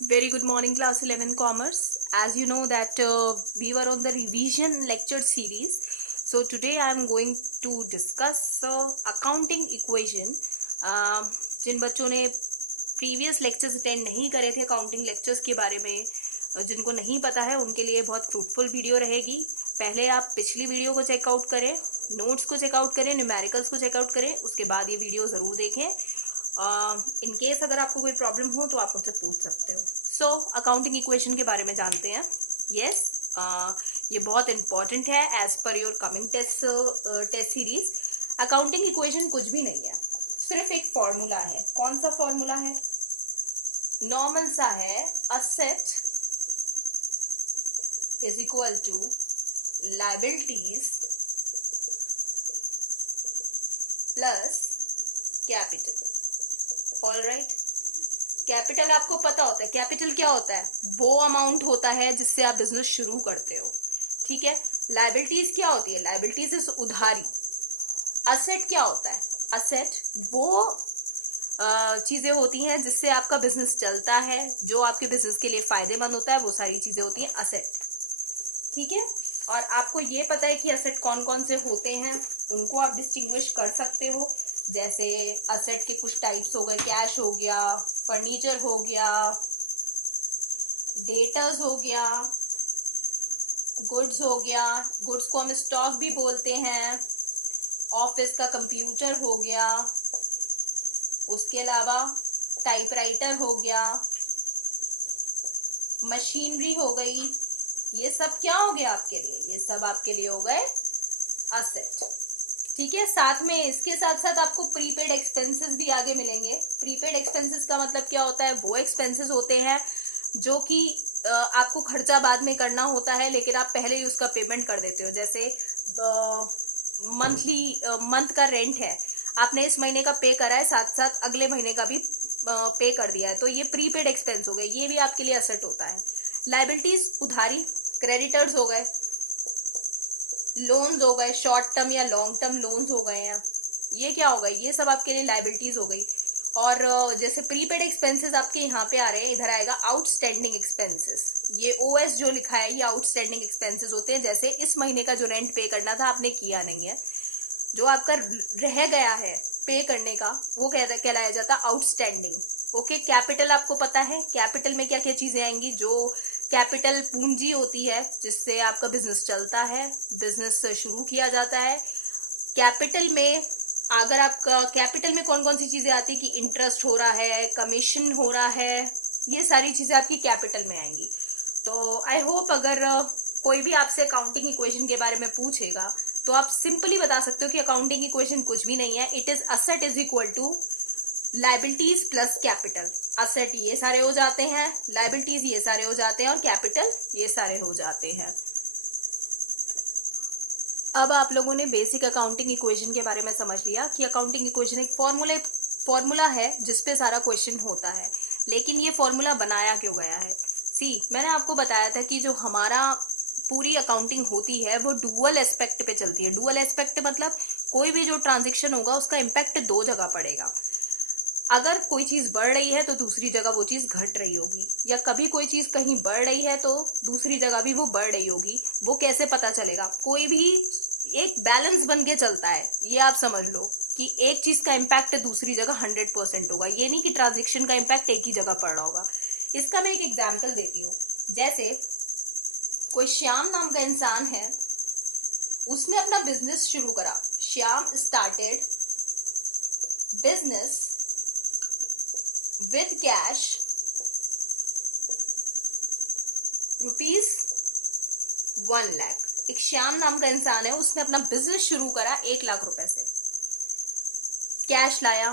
Very good morning, class 11 commerce. As you know that we were on the revision lecture series. So today I am going to discuss accounting equation. जिन बच्चों ने previous lectures attend नहीं करे थे accounting lectures के बारे में, जिनको नहीं पता है उनके लिए बहुत फ्रूटफुल वीडियो रहेगी. पहले आप पिछली वीडियो को चेकआउट करें, नोट्स को चेकआउट करें, न्यूमेरिकल्स को चेकआउट करें, उसके बाद ये वीडियो ज़रूर देखें. इन केस अगर आपको कोई प्रॉब्लम हो तो आप मुझसे पूछ सकते हो. सो अकाउंटिंग इक्वेशन के बारे में जानते हैं. यस, ये बहुत इंपॉर्टेंट है as per your coming test series. Accounting equation कुछ भी नहीं है, सिर्फ एक फॉर्मूला है. कौन सा फॉर्मूला है? नॉर्मल सा है. Asset is equal to liabilities plus capital. All right. Capital आपको पता होता है. कैपिटल क्या होता है? वो अमाउंट होता है जिससे आप बिजनेस शुरू करते हो. ठीक है. लायबिलिटीज क्या होती है? लायबिलिटीज इज उधारी. असेट क्या होता है? असेट वो चीजें होती हैं जिससे आपका बिजनेस चलता है, जो आपके बिजनेस के लिए फायदेमंद होता है, वो सारी चीजें होती हैं असेट. ठीक है. और आपको ये पता है कि असेट कौन कौन से होते हैं, उनको आप डिस्टिंग्विश कर सकते हो. जैसे असेट के कुछ टाइप्स हो गए. कैश हो गया, फर्नीचर हो गया, डेटर्स हो गया, गुड्स हो गया. गुड्स को हम स्टॉक भी बोलते हैं. ऑफिस का कंप्यूटर हो गया. उसके अलावा टाइपराइटर हो गया, मशीनरी हो गई. ये सब क्या हो गया आपके लिए? ये सब आपके लिए हो गए असेट. ठीक है. साथ में इसके साथ साथ आपको प्रीपेड एक्सपेंसेस भी आगे मिलेंगे. प्रीपेड एक्सपेंसेस का मतलब क्या होता है? वो एक्सपेंसेस होते हैं जो कि आपको खर्चा बाद में करना होता है, लेकिन आप पहले ही उसका पेमेंट कर देते हो. जैसे मंथ का रेंट है, आपने इस महीने का पे करा है, साथ साथ अगले महीने का भी पे कर दिया है, तो ये प्रीपेड एक्सपेंस हो गए. ये भी आपके लिए असेट होता है. लायबिलिटीज उधारी. क्रेडिटर्स हो गए, लोन्स हो गए, शॉर्ट टर्म या लॉन्ग टर्म लोन्स हो गए हैं. ये क्या हो गई? ये सब आपके लिए लायबिलिटीज हो गई. और जैसे प्रीपेड एक्सपेंसेस आपके यहाँ पे आ रहे हैं, इधर आएगा आउटस्टैंडिंग एक्सपेंसेस. ये ओएस जो लिखा है ये आउटस्टैंडिंग एक्सपेंसेस होते हैं. जैसे इस महीने का जो रेंट पे करना था आपने किया नहीं है, जो आपका रह गया है पे करने का, वो कहलाया जाता है आउटस्टैंडिंग. ओके. कैपिटल आपको पता है. कैपिटल में क्या क्या चीजें आएंगी? जो कैपिटल पूंजी होती है जिससे आपका बिजनेस चलता है, बिजनेस शुरू किया जाता है. कैपिटल में अगर आपका कैपिटल में कौन कौन सी चीजें आती है कि इंटरेस्ट हो रहा है, कमीशन हो रहा है, ये सारी चीजें आपकी कैपिटल में आएंगी. तो आई होप अगर कोई भी आपसे अकाउंटिंग इक्वेशन के बारे में पूछेगा तो आप सिंपली बता सकते हो कि अकाउंटिंग इक्वेशन कुछ भी नहीं है. It is asset is equal to liabilities plus capital. Asset ये सारे हो जाते हैं, लायबिलिटीज ये सारे हो जाते हैं, और कैपिटल ये सारे हो जाते हैं. अब आप लोगों ने बेसिक अकाउंटिंग इक्वेशन के बारे में समझ लिया कि अकाउंटिंग इक्वेशन एक फॉर्मूला है जिसपे सारा क्वेश्चन होता है. लेकिन ये फॉर्मूला बनाया क्यों गया है? मैंने आपको बताया था कि जो हमारा पूरी अकाउंटिंग होती है वो डुअल एस्पेक्ट पे चलती है. डुअल एस्पेक्ट मतलब कोई भी जो ट्रांजेक्शन होगा उसका इम्पैक्ट दो जगह पड़ेगा. अगर कोई चीज बढ़ रही है तो दूसरी जगह वो चीज घट रही होगी, या कभी कोई चीज कहीं बढ़ रही है तो दूसरी जगह भी वो बढ़ रही होगी. वो कैसे पता चलेगा? कोई भी एक बैलेंस बन के चलता है. ये आप समझ लो कि एक चीज का इम्पैक्ट दूसरी जगह 100% होगा. ये नहीं कि ट्रांजेक्शन का इम्पैक्ट एक ही जगह पड़ रहा होगा. इसका मैं एक एग्जाम्पल देती हूँ. जैसे कोई श्याम नाम का इंसान है, उसने अपना बिजनेस शुरू करा. Shyam started business with cash ₹1 lakh. एक श्याम नाम का इंसान है, उसने अपना बिजनेस शुरू करा 1 लाख रुपए से. कैश लाया.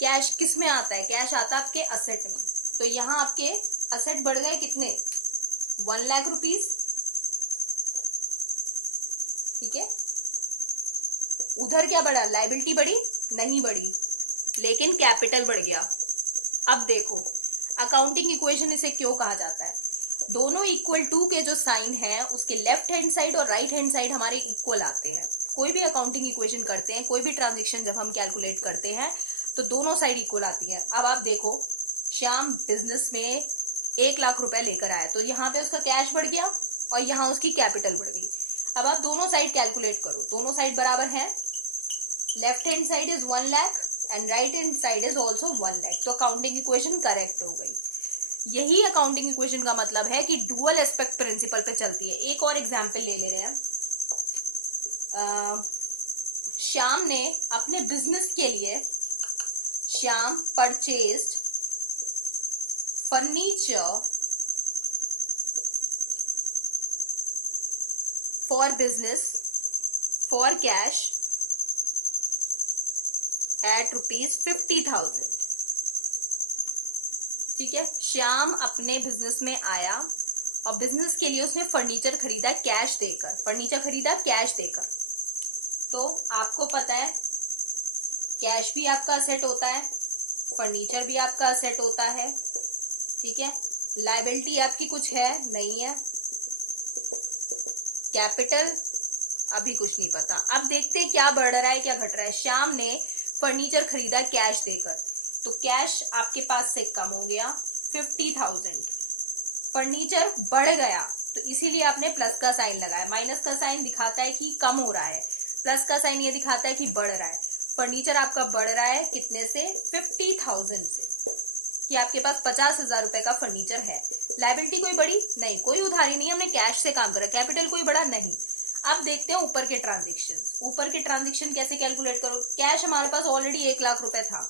कैश किस में आता है? कैश आता है आपके असेट में. तो यहाँ आपके असेट बढ़ गए कितने? 1 लाख रुपीज. ठीक है. उधर क्या बढ़ा? लायबिलिटी बढ़ी? नहीं बढ़ी, लेकिन कैपिटल बढ़ गया. अब देखो अकाउंटिंग इक्वेशन इसे क्यों कहा जाता है? दोनों इक्वल टू के जो साइन है उसके लेफ्ट हैंड साइड और राइट हैंड साइड हमारे इक्वल आते हैं. कोई भी अकाउंटिंग इक्वेशन करते हैं, कोई भी ट्रांजेक्शन जब हम कैलकुलेट करते हैं तो दोनों साइड इक्वल आती है. अब आप देखो, श्याम बिजनेस में 1 लाख रुपए लेकर आया, तो यहाँ पे उसका कैश बढ़ गया और यहाँ उसकी कैपिटल बढ़ गई। अब आप दोनों साइड कैलकुलेट करो, दोनों साइड बराबर हैं, left hand side is 1 lakh and right hand side is also 1 lakh, तो अकाउंटिंग इक्वेशन करेक्ट हो गई। यही अकाउंटिंग इक्वेशन का मतलब है कि डुअल एस्पेक्ट प्रिंसिपल पे चलती है। एक और एग्जाम्पल ले रहे हैं। श्याम ने अपने बिजनेस के लिए, Shyam purchased furniture for business for cash at ₹50,000। ठीक है, श्याम अपने बिजनेस में आया और बिजनेस के लिए उसने फर्नीचर खरीदा कैश देकर, फर्नीचर खरीदा कैश देकर। तो आपको पता है कैश भी आपका असेट होता है, फर्नीचर भी आपका असेट होता है। ठीक है, लायबिलिटी आपकी कुछ है नहीं है, कैपिटल अभी कुछ नहीं पता। अब देखते हैं क्या बढ़ रहा है क्या घट रहा है। श्याम ने फर्नीचर खरीदा कैश देकर, तो कैश आपके पास से कम हो गया 50,000, फर्नीचर बढ़ गया तो इसीलिए आपने प्लस का साइन लगाया। माइनस का साइन दिखाता है कि कम हो रहा है, प्लस का साइन ये दिखाता है कि बढ़ रहा है। फर्नीचर आपका बढ़ रहा है कितने से, 50,000 से, कि आपके पास 50,000 रुपए का फर्नीचर है। लायबिलिटी कोई बड़ी नहीं, कोई उधारी नहीं, हमने कैश से काम करा, कैपिटल कोई बड़ा नहीं। अब देखते हैं ऊपर के ट्रांजेक्शन। ऊपर के ट्रांजेक्शन कैसे कैलकुलेट करो। कैश हमारे पास ऑलरेडी 1 लाख रुपए था,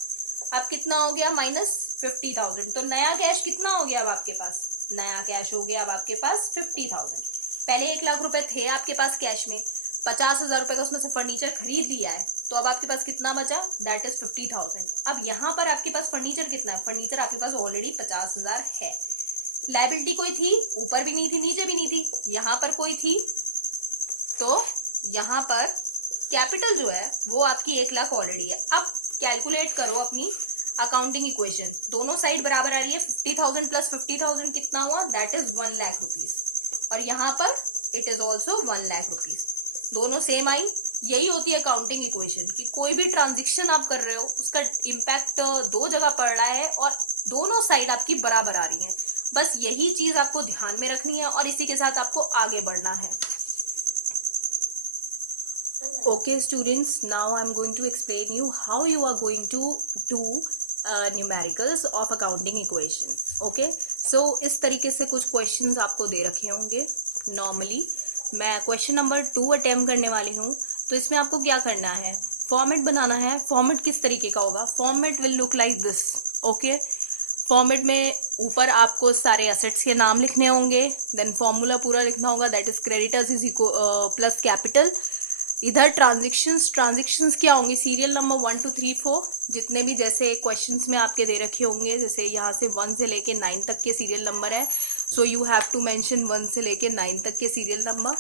अब कितना हो गया, -50,000, तो नया कैश कितना हो गया अब आपके पास, नया कैश हो गया अब आपके पास 50,000। पहले 1 लाख रुपए थे आपके पास कैश में, 50,000 रुपए का उसमें से फर्नीचर खरीद लिया है, तो अब आपके पास कितना बचा, दैट इज 50,000। अब यहाँ पर आपके पास फर्नीचर कितना है, फर्नीचर आपके पास ऑलरेडी 50,000 है। लायबिलिटी कोई थी, ऊपर भी नहीं थी नीचे भी नहीं थी, यहाँ पर कोई थी, तो यहाँ पर कैपिटल जो है वो आपकी 1 लाख ऑलरेडी है। अब कैलकुलेट करो अपनी अकाउंटिंग इक्वेशन, दोनों साइड बराबर आ रही है, 50,000 प्लस 50,000 कितना हुआ, दैट इज 1 लाख रुपीज, और यहाँ पर it is also 1 lakh rupees, दोनों सेम आई। यही होती है अकाउंटिंग इक्वेशन कि कोई भी ट्रांजेक्शन आप कर रहे हो उसका इम्पैक्ट दो जगह पड़ रहा है और दोनों साइड आपकी बराबर आ रही है। बस यही चीज आपको ध्यान में रखनी है और इसी के साथ आपको आगे बढ़ना है। Okay students, now I'm going to explain you how you are going to do numericals of accounting equation. Okay, so इस तरीके से कुछ questions आपको दे रखे होंगे। Normally मैं क्वेश्चन नंबर 2 अटेम्प्ट करने वाली हूँ, तो इसमें आपको क्या करना है, फॉर्मेट बनाना है। फॉर्मेट किस तरीके का होगा, format will look like this. Okay, format में ऊपर आपको सारे एसेट्स के नाम लिखने होंगे, देन फॉर्मूला पूरा लिखना होगा, that is creditors is equal plus capital. इधर ट्रांजेक्शंस क्या होंगे, सीरियल नंबर 1 2 3 4 जितने भी जैसे क्वेश्चंस में आपके दे रखे होंगे, जैसे यहाँ से 1 से लेके 9 तक के सीरियल नंबर है, so you have to mention 1 से लेके 9 तक के सीरियल नंबर।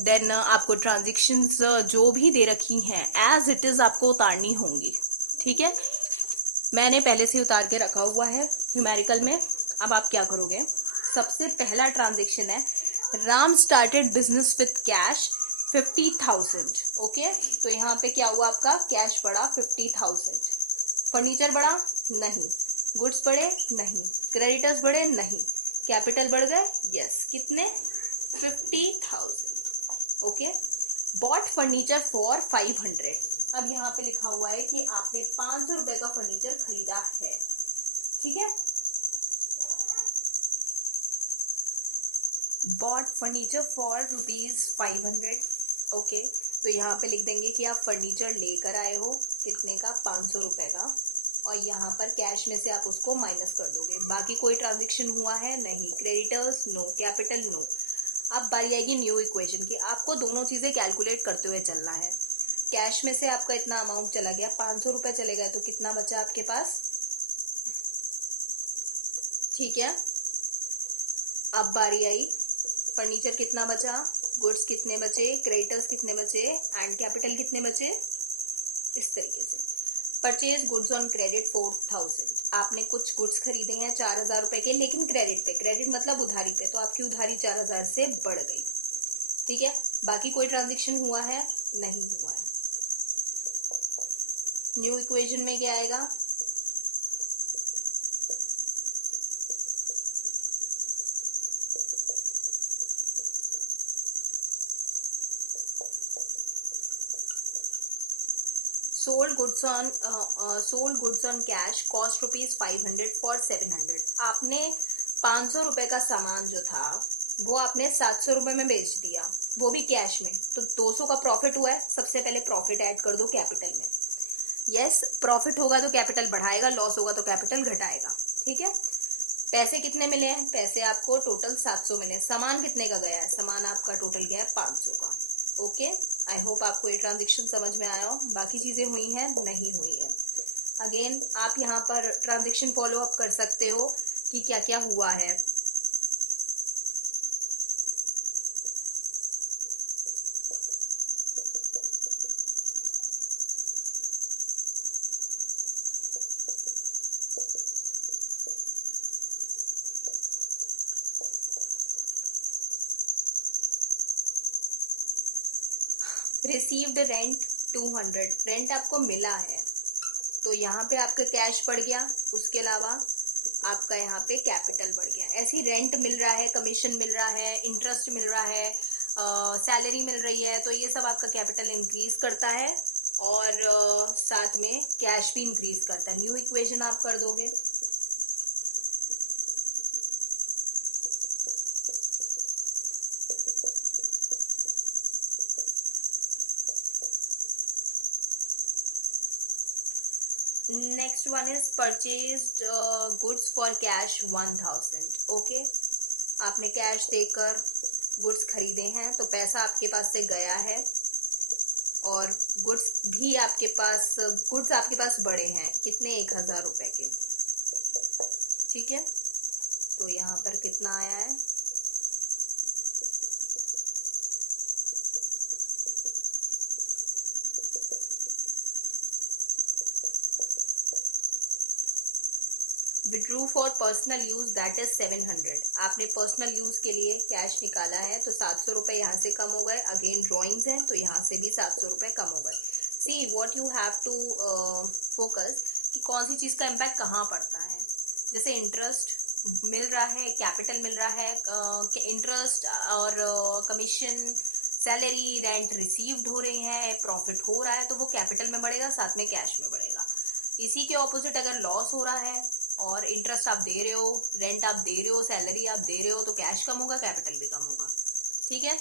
देन आपको ट्रांजेक्शंस जो भी दे रखी हैं एज इट इज आपको उतारनी होंगी। ठीक है, मैंने पहले से उतार के रखा हुआ है न्यूमेरिकल में। अब आप क्या करोगे, सबसे पहला ट्रांजेक्शन है, Ram started business with cash 50,000। Okay, तो यहाँ पे क्या हुआ, आपका कैश बढ़ा 50,000, फर्नीचर बढ़ा नहीं, गुड्स बढ़े नहीं, क्रेडिटर्स बढ़े नहीं, कैपिटल बढ़ गए यस, कितने 50,000। Okay, bought furniture for 500। अब यहाँ पे लिखा हुआ है कि आपने 500 रुपए का फर्नीचर खरीदा है। ठीक है, बॉट फर्नीचर फॉर ₹500। ओके, तो यहाँ पे लिख देंगे कि आप फर्नीचर लेकर आए हो कितने का, 500 रुपए का, और यहाँ पर कैश में से आप उसको माइनस कर दोगे। बाकी कोई ट्रांजेक्शन हुआ है नहीं, क्रेडिटर्स नो, कैपिटल नो। अब बारी आएगी न्यू इक्वेशन की, आपको दोनों चीजें कैलकुलेट करते हुए चलना है। कैश में से आपका इतना अमाउंट चला गया, 500 रुपए चले गए, तो कितना बचा आपके पास। ठीक है, अब बारी आई, फर्नीचर कितना बचा, गुड्स कितने बचे, क्रेडिटर्स कितने बचे एंड कैपिटल कितने बचे। इस तरीके से परचेज गुड्स ऑन क्रेडिट 4,000, आपने कुछ गुड्स खरीदे हैं 4,000 रुपए के, लेकिन क्रेडिट पे, क्रेडिट मतलब उधारी पे, तो आपकी उधारी 4,000 से बढ़ गई। ठीक है, बाकी कोई ट्रांजेक्शन हुआ है नहीं हुआ है। न्यू इक्वेशन में क्या आएगा, sold goods on cash cost ₹500 for 700। आपने 500 रुपए का सामान जो था वो आपने 700 रुपए में बेच दिया, वो भी कैश में, तो 200 का प्रॉफिट हुआ है। सबसे पहले प्रॉफिट ऐड कर दो कैपिटल में। यस, प्रॉफिट होगा तो कैपिटल बढ़ाएगा, लॉस होगा तो कैपिटल घटाएगा। ठीक है, पैसे कितने मिले हैं? पैसे आपको टोटल 700 मिले। सामान कितने का गया है? सामान आपका टोटल गया है 500 का। ओके, आई होप आपको ये ट्रांजेक्शन समझ में आया हो। बाकी चीज़ें हुई हैं? नहीं हुई है। अगेन आप यहाँ पर ट्रांजेक्शन फॉलो अप कर सकते हो कि क्या क्या हुआ है। रिसीव्ड रेंट 200, रेंट आपको मिला है, तो यहाँ पे आपका कैश बढ़ गया, उसके अलावा आपका यहाँ पे कैपिटल बढ़ गया। ऐसे ही रेंट मिल रहा है, कमीशन मिल रहा है, इंटरेस्ट मिल रहा है, सैलरी मिल रही है, तो ये सब आपका कैपिटल इंक्रीज करता है और साथ में कैश भी इंक्रीज करता है। न्यू इक्वेशन आप कर दोगे। Next one is purchased goods for cash 1000। Okay, आपने कैश देकर गुड्स खरीदे हैं, तो पैसा आपके पास से गया है और गुड्स आपके पास बड़े हैं। कितने? 1000 रुपए के। ठीक है, तो यहाँ पर कितना आया है? Withdrew for personal use that is 700। आपने पर्सनल यूज के लिए कैश निकाला है, तो 700 रुपए यहाँ से कम हो गए। अगेन ड्रॉइंग्स हैं, तो यहाँ से भी 700 रुपए कम हो गए। See what you have to focus कि कौन सी चीज़ का इम्पैक्ट कहाँ पड़ता है। जैसे इंटरेस्ट मिल रहा है, कैपिटल मिल रहा है, इंटरेस्ट और कमीशन, सैलरी, रेंट रिसीव्ड हो रही है, प्रॉफिट हो रहा है, तो वो कैपिटल में बढ़ेगा, साथ में कैश में बढ़ेगा। इसी के ऑपोजिट अगर लॉस हो रहा है और इंटरेस्ट आप दे रहे हो, रेंट आप दे रहे हो, सैलरी आप दे रहे हो, तो कैश कम होगा, कैपिटल भी कम होगा। ठीक है,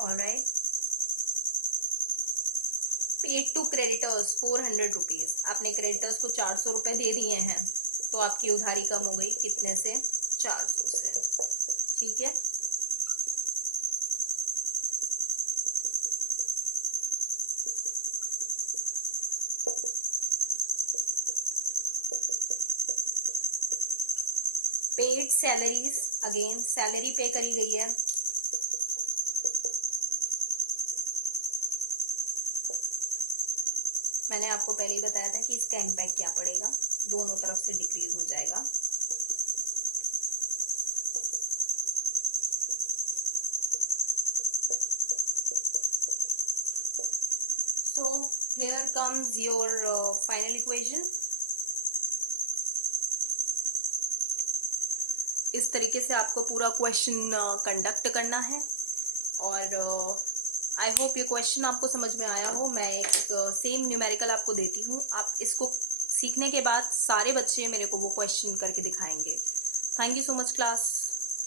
all right. Paid to creditors 400 rupees. आपने क्रेडिटर्स को 400 रुपए दे दिए हैं, तो आपकी उधारी कम हो गई। कितने से? 400 से। ठीक है, पेड सैलरीज, अगेन सैलरी पे करी गई है। मैंने आपको पहले ही बताया था कि इसका इम्पैक्ट क्या पड़ेगा, दोनों तरफ से डिक्रीज हो जाएगा। So here comes your final equation। इस तरीके से आपको पूरा क्वेश्चन कंडक्ट करना है और आई होप ये क्वेश्चन आपको समझ में आया हो। मैं एक सेम न्यूमेरिकल आपको देती हूँ, आप इसको सीखने के बाद सारे बच्चे मेरे को वो क्वेश्चन करके दिखाएंगे। Thank you so much class.